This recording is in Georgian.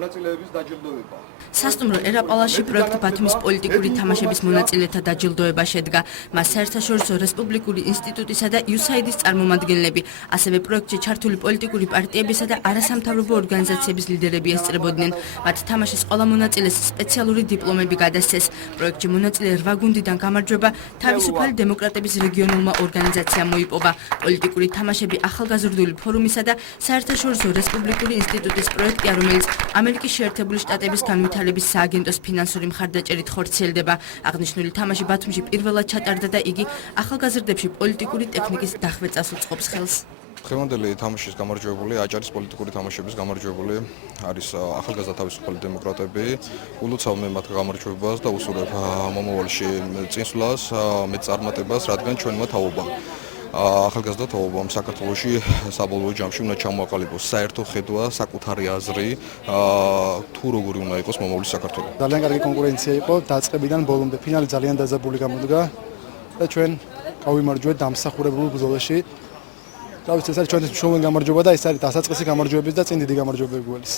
მონაწილეების დაჯილდოება. სასტუმრო ერაპალაში პროექტ ბათუმის პოლიტიკური თამაშების მონაწილეთა დაჯილდოება შედგა. მას საერთაშორისო რესპუბლიკური ინსტიტუტისა და USAID-ის წარმომადგენლები, ასევე პროექტში ჩართული პოლიტიკური პარტიებისა და არასამთავრობო ორგანიზაციების ლიდერები ესწრებოდნენ. მათ თამაშის ყველა მონაწილეს სპეციალური დიპლომები გადასცეს. პროექტში მონაწილე 8 გუნდიდან გამარჯვება თავისუფალი დემოკრატების რეგიონულმა ორგანიზაციამ მოიპოვა. პოლიტიკური თამაშები ახალგაზრდული ფორუმისა და საერთაშორისო რესპუბლიკური ინსტიტუტის პროექტია, რომელიც ამერიკის შეერთებული შტატების განვითარების სააგენტოს ფინანსური მხარდაჭერით ხორციელდება. აღნიშნული თამაში ბათუმში პირველად ჩატარდა და იგი ახალგაზრდებში პოლიტიკური ტექნიკის დახვეწას უწყობს ხელს. დღევანდელი თამაშის გამარჯვებული, აჭარის პოლიტიკური თამაშების გამარჯვებული არის ახალგაზრდა თავისუფალი დემოკრატები. ულოცავ მე მათ გამარჯვებას და უსურვებ მომავალში წინსვლას, მეწარმატებას, რადგან ჩვენმა თაობამ ახალგაზრდა თაობამ საქართველოში საბოლოო ჯამში უნდა ჩამოაყალიბოს საერთო ხედვა, საკუთარი აზრი, თუ როგორი უნდა იყოს მომავალი საქართველო. ძალიან კარგი კონკურენცია იყო, დაწყებიდან ბოლომდე ფინალი ძალიან დაძაბული გამოდგა და ჩვენ გავიმარჯვეთ დამსახურებულ ბრძოლაში. ეს არის ჩვენთვის მნიშვნელოვანი გამარჯვება და ეს არის დასაწყისი გამარჯვების და წინ დიდი გამარჯვებების გველის.